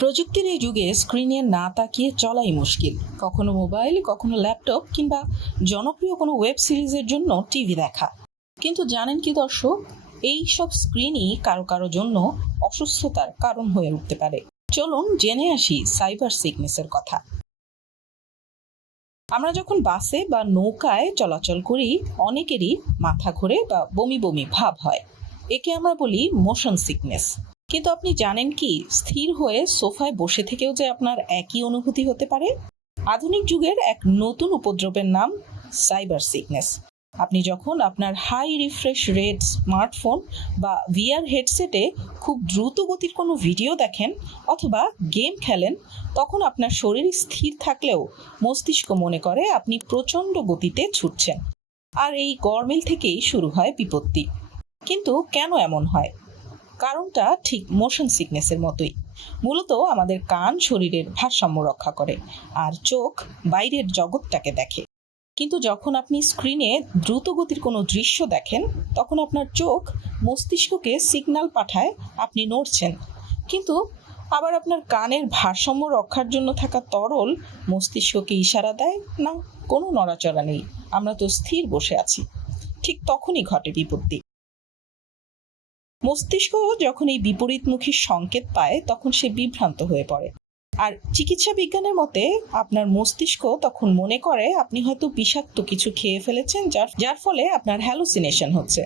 প্রযুক্তির এই যুগে স্ক্রিনে না তাকিয়ে চলাই মুশকিল। কখনো মোবাইল, কখনো ল্যাপটপ কিংবা জনপ্রিয় কোনো ওয়েব সিরিজের জন্য টিভি দেখা। কিন্তু জানেন কি দর্শক, এই সব স্ক্রিনই কারো কারো জন্য অসুস্থতার কারণ হয়ে উঠতে পারে। চলুন জেনে আসি সাইবার সিকনেসের কথা। আমরা যখন বাসে বা নৌকায় চলাচল করি, অনেকেরই মাথা ঘোরে বা বমি বমি ভাব হয়। একে আমরা বলি মোশন সিকনেস। কিন্তু আপনি জানেন কি, স্থির হয়ে সোফায় বসে থেকেও যে আপনার একই অনুভূতি হতে পারে। আধুনিক যুগের এক নতুন উপদ্রবের নাম সাইবার সিকনেস। আপনি যখন আপনার হাই রিফ্রেশ রেট স্মার্টফোন বা ভিআর হেডসেটে খুব দ্রুত গতির কোনো ভিডিও দেখেন অথবা গেম খেলেন, তখন আপনার শরীর স্থির থাকলেও মস্তিষ্ক মনে করে আপনি প্রচণ্ড গতিতে ছুটছেন। আর এই গরমিল থেকেই শুরু হয় বিপত্তি। কিন্তু কেন এমন হয়? কারণটা ঠিক মোশন সিকনেসের মতোই। মূলত আমাদের কান শরীরের ভারসাম্য রক্ষা করে আর চোখ বাইরের জগৎটাকে দেখে। কিন্তু যখন আপনি স্ক্রিনে দ্রুত গতির কোনো দৃশ্য দেখেন, তখন আপনার চোখ মস্তিষ্ককে সিগন্যাল পাঠায় আপনি নড়ছেন। কিন্তু আবার আপনার কানের ভারসাম্য রক্ষার জন্য থাকা তরল মস্তিষ্ককে ইশারা দেয়, না, কোনো নড়াচড়া নেই, আমরা তো স্থির বসে আছি। ঠিক তখনই ঘটে বিপত্তি। মস্তিষ্ক যখন এই বিপরীতমুখী সংকেত পায়, তখন সে বিভ্রান্ত হয়ে পড়ে। আর চিকিৎসা বিজ্ঞানের মতে আপনার মস্তিষ্ক তখন মনে করে আপনি হয়তো বিষাক্ত কিছু খেয়ে ফেলেছেন, যার ফলে আপনার হ্যালুসিনেশন হচ্ছে।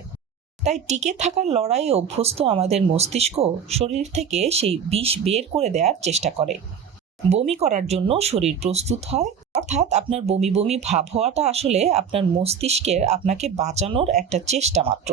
তাই টিকে থাকার লড়াইয়ে অভ্যস্ত আমাদের মস্তিষ্ক শরীর থেকে সেই বিষ বের করে দেওয়ার চেষ্টা করে। বমি করার জন্য শরীর প্রস্তুত হয়, অর্থাৎ আপনার বমি বমি ভাব হওয়াটা আসলে আপনার মস্তিষ্কের আপনাকে বাঁচানোর একটা চেষ্টা মাত্র।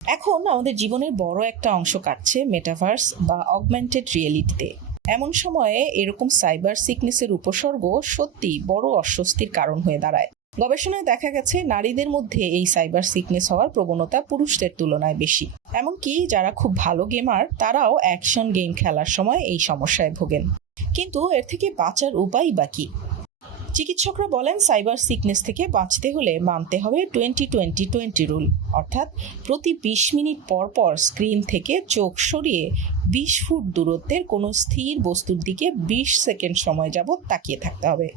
এখন আমাদের জীবনের বড় একটা অংশ কাটছে মেটাভার্স বা অগমেন্টেড রিয়েলিটিতে। এমন সময়ে এরকম সাইবার সিকনেসের উপসর্গ সত্যি বড় অস্বস্তির কারণ হয়ে দাঁড়ায়। গবেষণায় দেখা গেছে নারীদের মধ্যে এই সাইবার সিকনেস হওয়ার প্রবণতা পুরুষদের তুলনায় বেশি। এমনকি যারা খুব ভালো গেমার, তারাও অ্যাকশন গেম খেলার সময় এই সমস্যায় ভোগেন। কিন্তু এর থেকে বাঁচার উপায় বা কি? চিকিৎসকরা বলেন, সাইবার সিকনেস থেকে বাঁচতে হলে মানতে হবে 20-20-20 রুল, অর্থাৎ প্রতি 20 মিনিট পর পর স্ক্রিন থেকে চোখ সরিয়ে 20 ফুট দূরত্বের কোনো স্থির বস্তুর দিকে 20 সেকেন্ড সময় যাবৎ তাকিয়ে থাকতে হবে।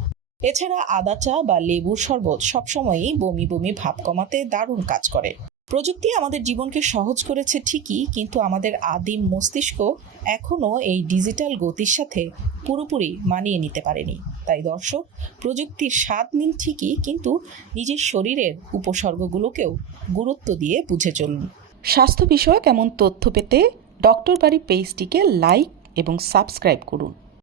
এছাড়া আদা চা বা লেবুর শরবত সবসময়ই বমি বমি ভাব কমাতে দারুণ কাজ করে। প্রযুক্তি আমাদের জীবনকে সহজ করেছে ঠিকই, কিন্তু আমাদের আদিম মস্তিষ্ক এখনও এই ডিজিটাল গতির সাথে পুরোপুরি মানিয়ে নিতে পারেনি। তাই দর্শক, প্রযুক্তির স্বাদ নিন ঠিকই, কিন্তু নিজের শরীরের উপসর্গগুলোকেও গুরুত্ব দিয়ে বুঝে চলুন। স্বাস্থ্য বিষয়ক এমন তথ্য পেতে ডক্টর বাড়ি পেজটিকে লাইক এবং সাবস্ক্রাইব করুন।